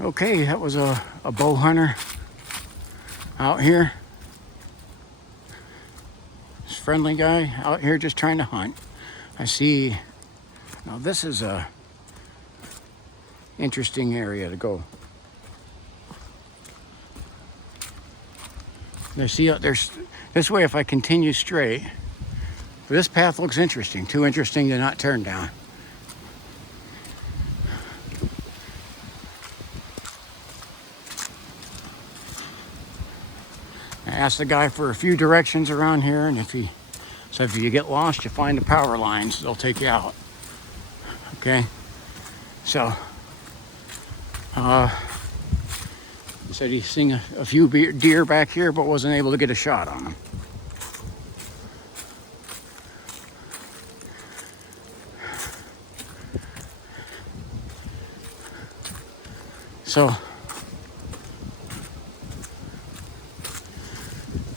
Okay, that was a bow hunter out here. This friendly guy out here just trying to hunt. I see, now this is a interesting area to go. There's this way if I continue straight. This path looks interesting, too interesting to not turn down. I asked the guy for a few directions around here, and if he said if you get lost, you find the power lines, they'll take you out. Okay, so he said he's seen a few deer back here, but wasn't able to get a shot on them. So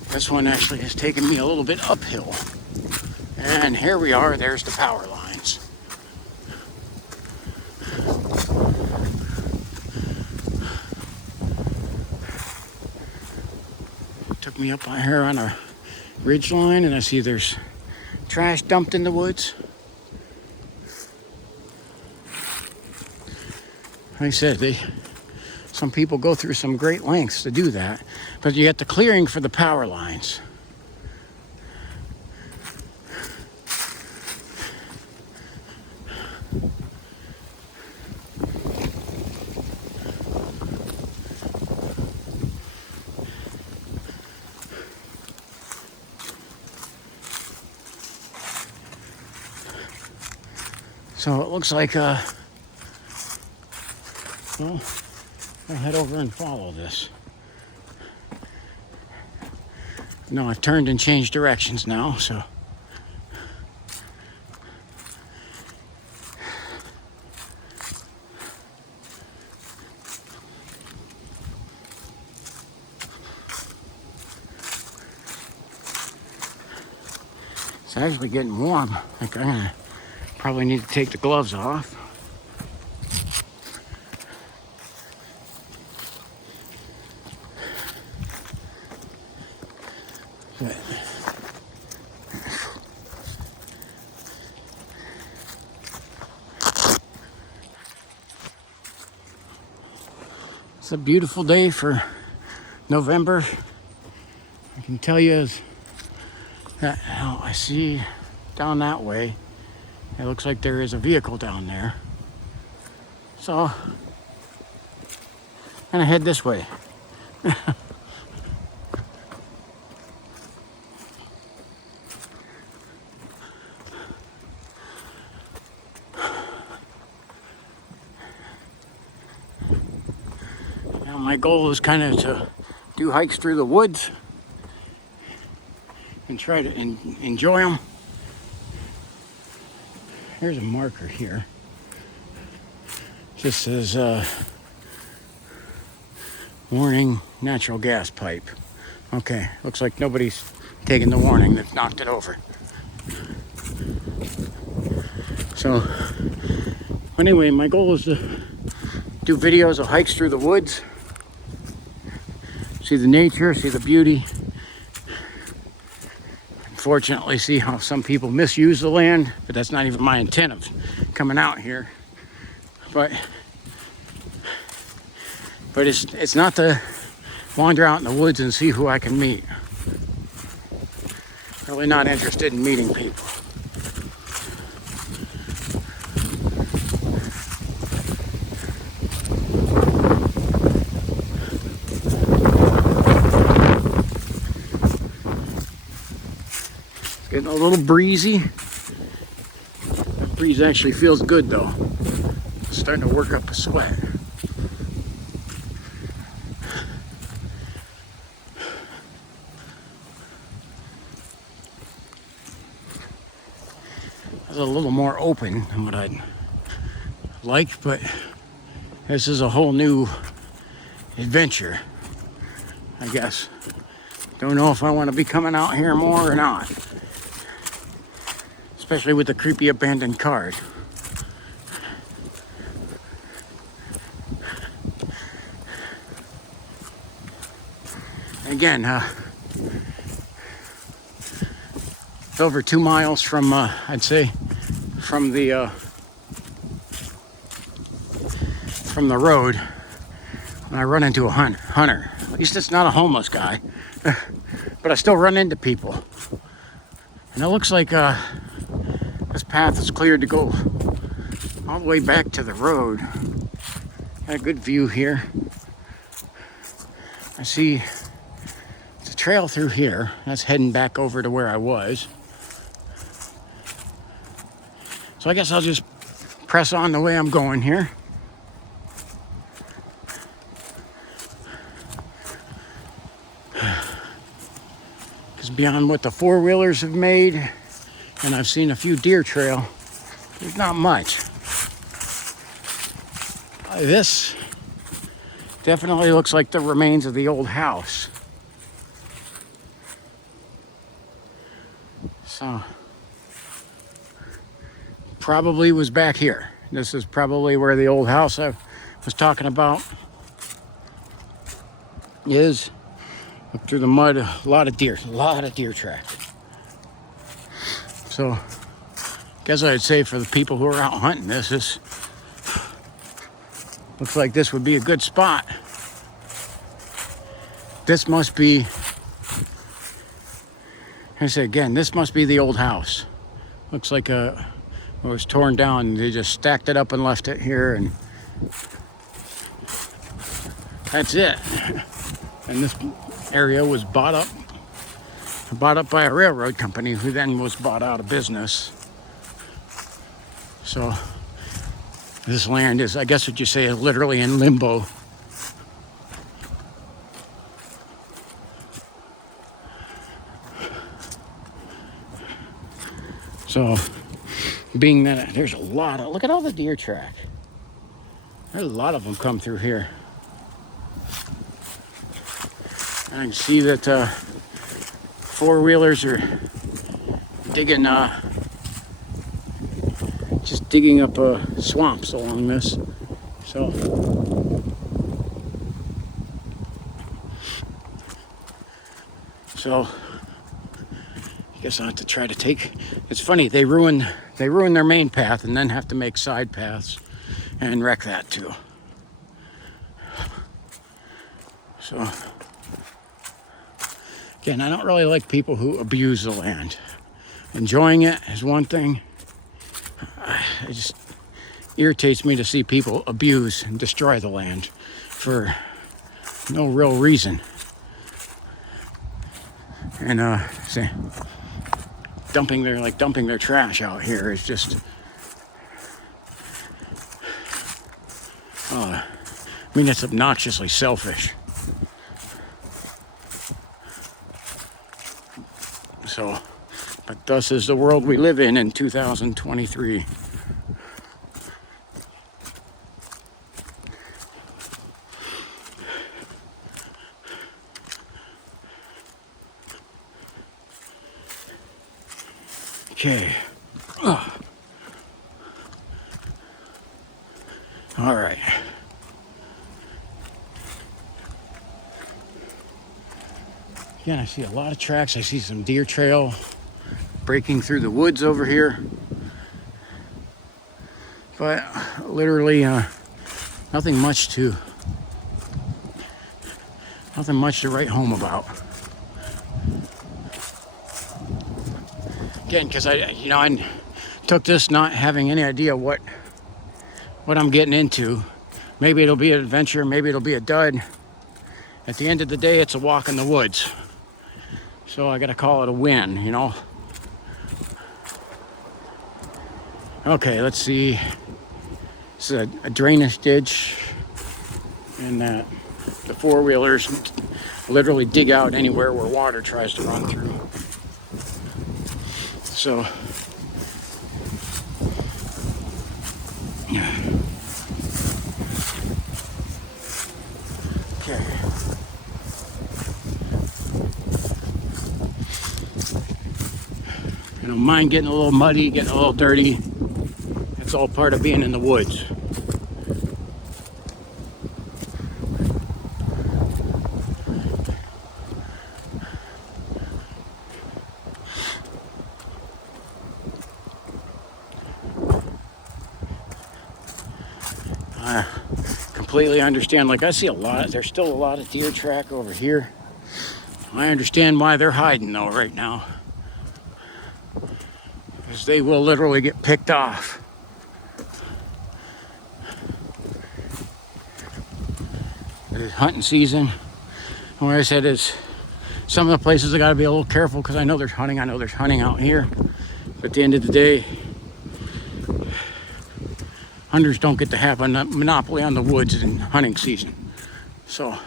this one actually has taken me a little bit uphill. And here we are, there's the power lines. Took me up here on a ridge line, and I see there's trash dumped in the woods. Like I said, some people go through some great lengths to do that, but you get the clearing for the power lines. So it looks like, well, I'll head over and follow this. No, I've turned and changed directions now, so. It's actually getting warm. Like I'm gonna probably need to take the gloves off. It's a beautiful day for November. I can tell you that I see down that way. It looks like there is a vehicle down there. So I'm gonna head this way. Now my goal is kind of to do hikes through the woods and try to enjoy them. Here's a marker here. Just says warning, natural gas pipe. Okay, looks like nobody's taken the warning. They've knocked it over. So anyway, my goal is to do videos of hikes through the woods, see the nature, see the beauty. Unfortunately, see how some people misuse the land, but that's not even my intent of coming out here. But it's not to wander out in the woods and see who I can meet. Really not interested in meeting people. Getting a little breezy. That breeze actually feels good though. It's starting to work up a sweat. It's a little more open than what I'd like, but this is a whole new adventure, I guess. Don't know if I want to be coming out here more or not. Especially with the creepy abandoned cars. again, over 2 miles from, I'd say, from the road, and I run into a hunter. At least it's not a homeless guy, but I still run into people. And it looks like this path is cleared to go all the way back to the road. Got a good view here. I see it's a trail through here. That's heading back over to where I was. So I guess I'll just press on the way I'm going here. Because beyond what the four-wheelers have made, and I've seen a few deer trail, there's not much. This definitely looks like the remains of the old house. So, probably was back here. This is probably where the old house I was talking about is. Up through the mud, a lot of deer tracks. So, guess I'd say for the people who are out hunting this looks like this would be a good spot. This must be, I say again, this must be the old house. Looks like it was torn down. They just stacked it up and left it here, and that's it. And this area was bought up by a railroad company, who then was bought out of business. So this land is, I guess what you say, is literally in limbo. So being that there's a lot of, look at all the deer track. There's a lot of them come through here. I can see that four-wheelers are digging, just digging up swamps along this. So, I guess I'll have to try to take. It's funny, they ruin their main path and then have to make side paths and wreck that too. So. Again, I don't really like people who abuse the land. Enjoying it is one thing. It just irritates me to see people abuse and destroy the land for no real reason. And say, dumping their trash out here is just, I mean, it's obnoxiously selfish. So, but thus is the world we live in 2023. Okay. All right. Again, I see a lot of tracks. I see some deer trail breaking through the woods over here. But literally nothing much to write home about. Again, because I took this not having any idea what I'm getting into. Maybe it'll be an adventure, maybe it'll be a dud. At the end of the day, it's a walk in the woods. So I gotta call it a win, you know? Okay, let's see. This is a drainage ditch, and the four-wheelers literally dig out anywhere where water tries to run through. So, okay. You know, mine getting a little muddy, getting a little dirty. It's all part of being in the woods. Completely understand. Like I see there's still a lot of deer track over here. I understand why they're hiding though right now. Because they will literally get picked off. It's hunting season. And what I said is some of the places I gotta be a little careful because I know there's hunting out here. But at the end of the day, hunters don't get to have a monopoly on the woods in hunting season. So,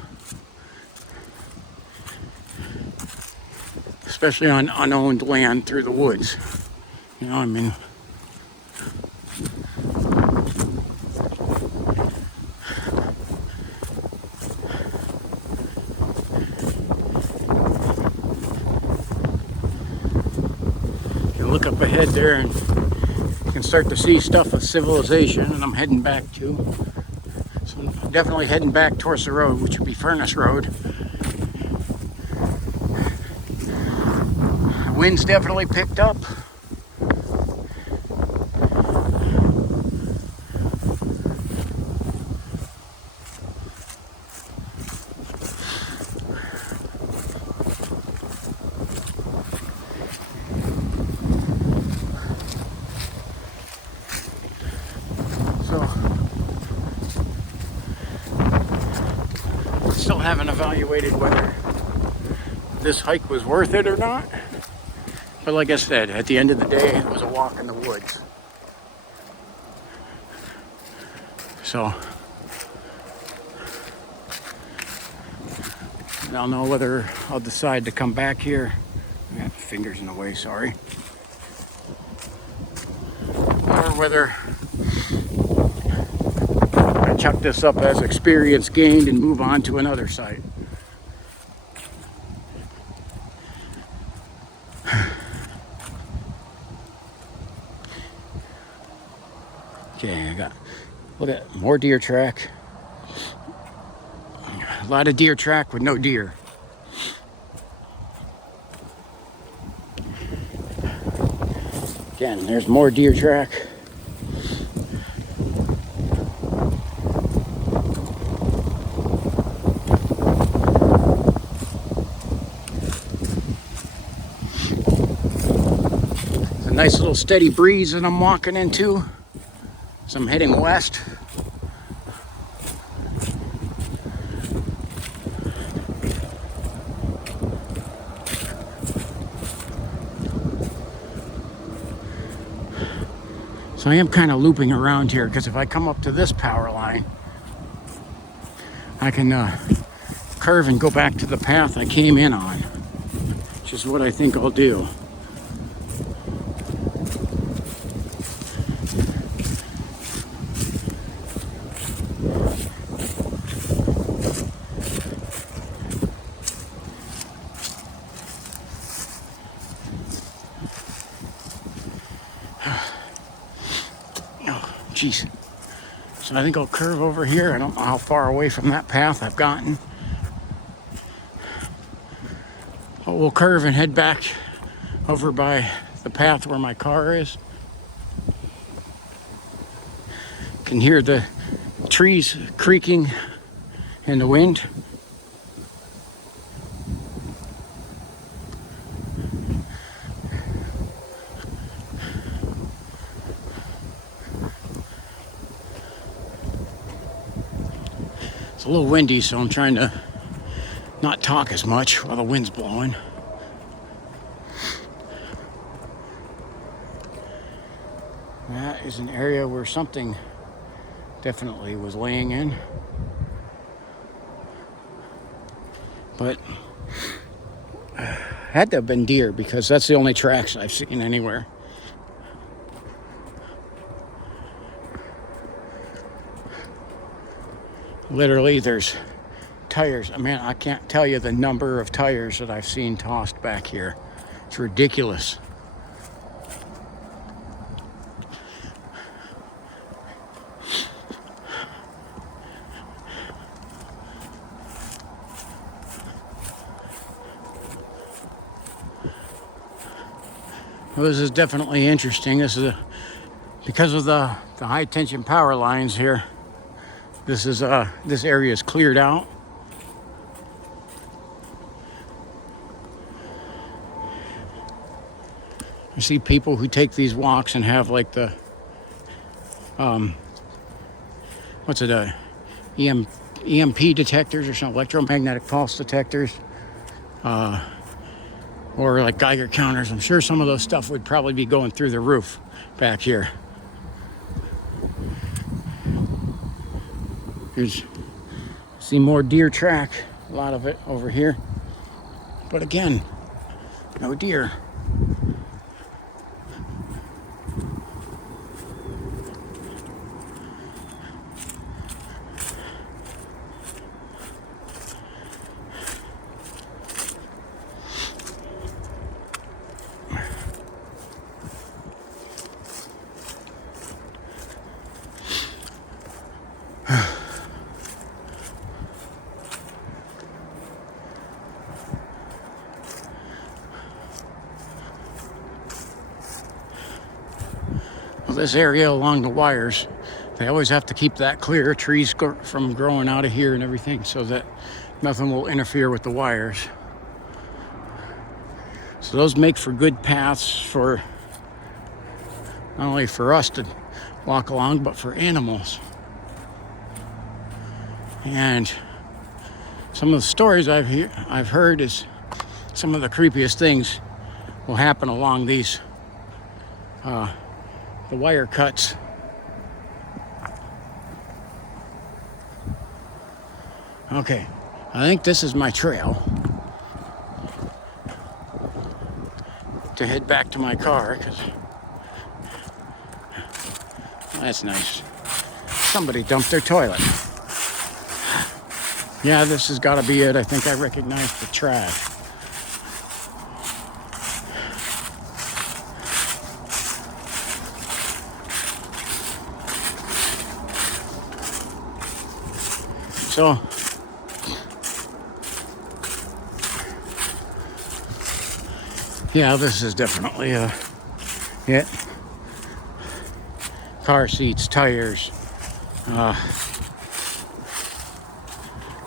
especially on unowned land through the woods. You know what I mean? You can look up ahead there and you can start to see stuff of civilization, and I'm heading back to. So I'm definitely heading back towards the road, which would be Furnace Road. The wind's definitely picked up. Still haven't evaluated whether this hike was worth it or not. But like I said, at the end of the day, it was a walk in the woods. So I'll know whether I'll decide to come back here. I got fingers in the way, sorry. Or whether I chuck this up as experience gained and move on to another site. Okay, look at more deer track. A lot of deer track with no deer. Again, there's more deer track. It's a nice little steady breeze that I'm walking into. So I'm heading west. So I am kind of looping around here because if I come up to this power line, I can curve and go back to the path I came in on, which is what I think I'll do. Jeez. So I think I'll curve over here. I don't know how far away from that path I've gotten. But we'll curve and head back over by the path where my car is. Can hear the trees creaking in the wind. It's a little windy, so I'm trying to not talk as much while the wind's blowing. That is an area where something definitely was laying in. But had to have been deer because that's the only tracks I've seen anywhere. Literally, there's tires. I mean, I can't tell you the number of tires that I've seen tossed back here. It's ridiculous. Well, this is definitely interesting. This is because of the high tension power lines here. This area is cleared out. I see people who take these walks and have like the what's it, EMP detectors or something, electromagnetic pulse detectors, or like Geiger counters. I'm sure some of those stuff would probably be going through the roof back here. Here's, see more deer track, a lot of it over here. But again, no deer. This area along the wires, they always have to keep that clear, trees from growing out of here and everything, so that nothing will interfere with the wires. So those make for good paths for not only for us to walk along, but for animals. And some of the stories I've heard is some of the creepiest things will happen along these the wire cuts. Okay, I think this is my trail to head back to my car, because that's nice. Somebody dumped their toilet. Yeah, this has got to be it. I think I recognize the trash. So, yeah, this is definitely it. Car seats, tires. I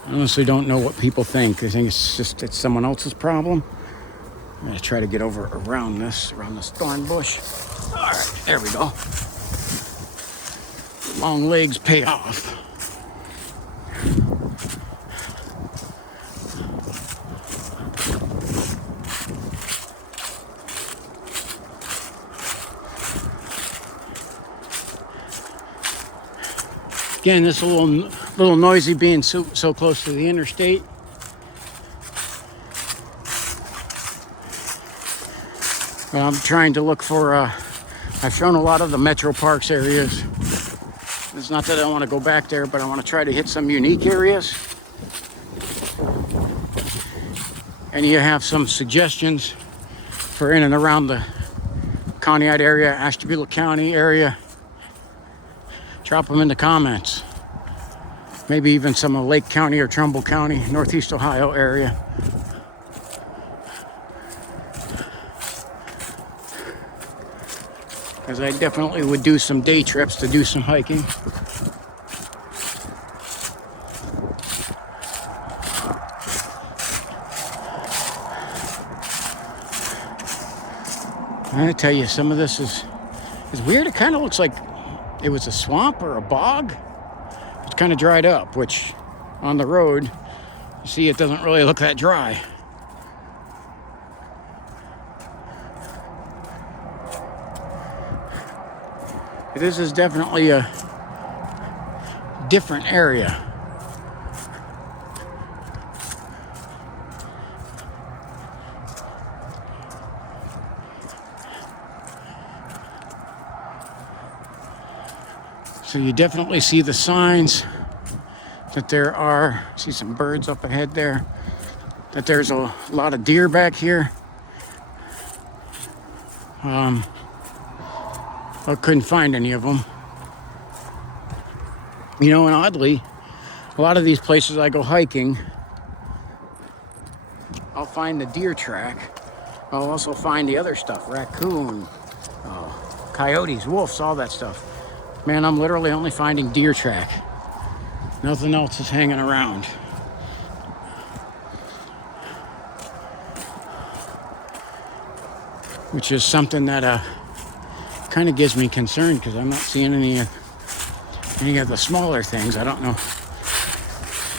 honestly don't know what people think. I think it's someone else's problem. I'm gonna try to get around this thorn bush. All right, there we go. Long legs pay off. Again, this is a little noisy being so close to the interstate. But I'm trying to look for, I've shown a lot of the Metro Parks areas. It's not that I want to go back there, but I want to try to hit some unique areas. And you have some suggestions for in and around the Conneaut area, Ashtabula County area, drop them in the comments. Maybe even some of Lake County or Trumbull County, Northeast Ohio area. Because I definitely would do some day trips to do some hiking. I tell you, some of this is weird. It kind of looks like it was a swamp or a bog. It's kind of dried up, which on the road, you see it doesn't really look that dry. This is definitely a different area. So you definitely see the signs that there are, see some birds up ahead there, that there's a lot of deer back here. I couldn't find any of them. You know, and oddly, a lot of these places I go hiking, I'll find the deer track. I'll also find the other stuff, raccoon, coyotes, wolves, all that stuff. Man, I'm literally only finding deer track. Nothing else is hanging around. Which is something that kind of gives me concern, because I'm not seeing any of the smaller things. I don't know.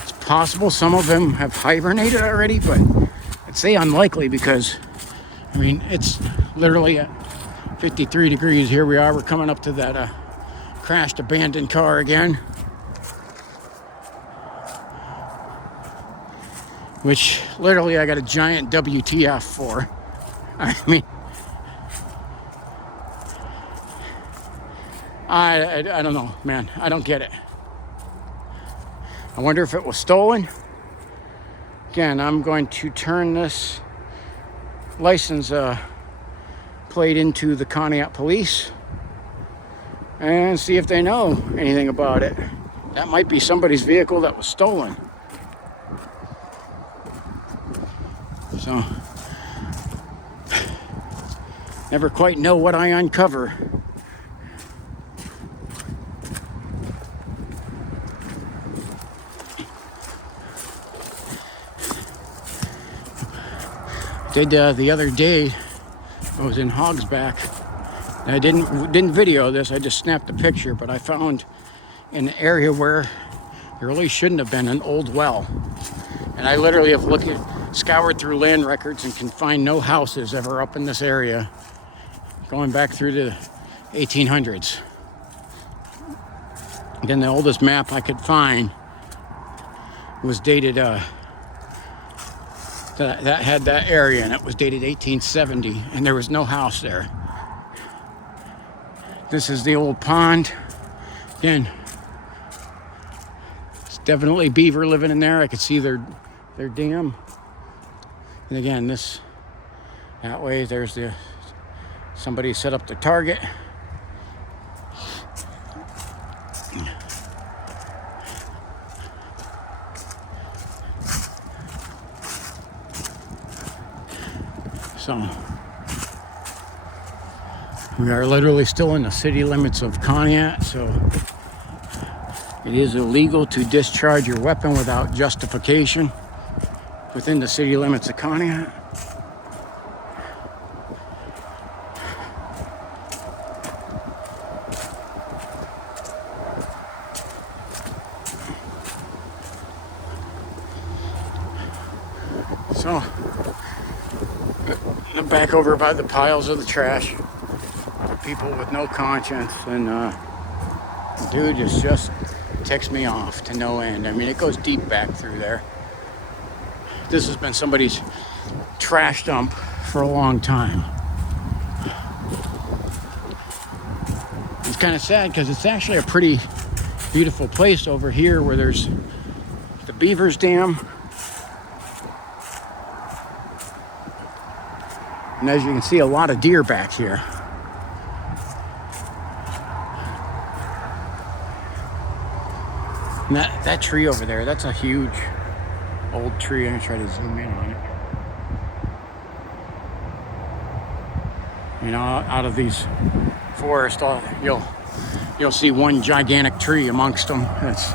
It's possible some of them have hibernated already, but I'd say unlikely, because I mean, it's literally at 53 degrees. Here we are. We're coming up to that crashed abandoned car again, which literally I got a giant WTF for. I mean, I don't know, man. I don't get it. I wonder if it was stolen. Again, I'm going to turn this license plate into the Conneaut police and see if they know anything about it. That might be somebody's vehicle that was stolen. So, never quite know what I uncover. Did the other day, I was in Hogsback. I didn't video this, I just snapped a picture, but I found an area where there really shouldn't have been an old well. And I literally have scoured through land records and can find no houses ever up in this area going back through the 1800s. Then the oldest map I could find was dated that had that area, and it was dated 1870, and there was no house there. This is the old pond. Again, it's definitely beaver living in there. I could see their dam. And again, that way there's somebody set up the target. So we are literally still in the city limits of Conneaut, so it is illegal to discharge your weapon without justification within the city limits of Conneaut. So I'm back over by the piles of the trash. People with no conscience, and dude just ticks me off to no end. I mean, it goes deep back through there. This has been somebody's trash dump for a long time. It's kind of sad because it's actually a pretty beautiful place over here where there's the Beavers Dam. And as you can see, a lot of deer back here. And that tree over there, that's a huge old tree. I'm gonna try to zoom in on it. You know, out of these forests, you'll see one gigantic tree amongst them that's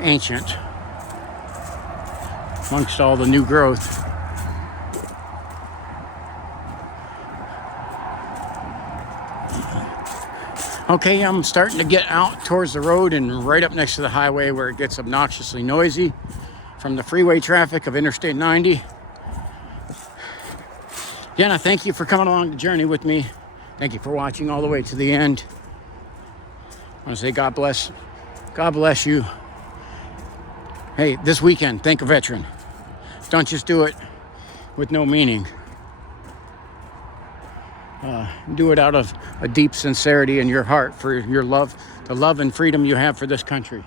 ancient, amongst all the new growth. Okay, I'm starting to get out towards the road and right up next to the highway where it gets obnoxiously noisy from the freeway traffic of Interstate 90. Again, I thank you for coming along the journey with me. Thank you for watching all the way to the end. I want to say God bless. God bless you. Hey, this weekend, thank a veteran. Don't just do it with no meaning. Do it out of a deep sincerity in your heart for your love, the love and freedom you have for this country.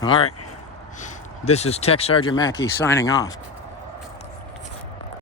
All right. This is Tech Sergeant Mackey signing off.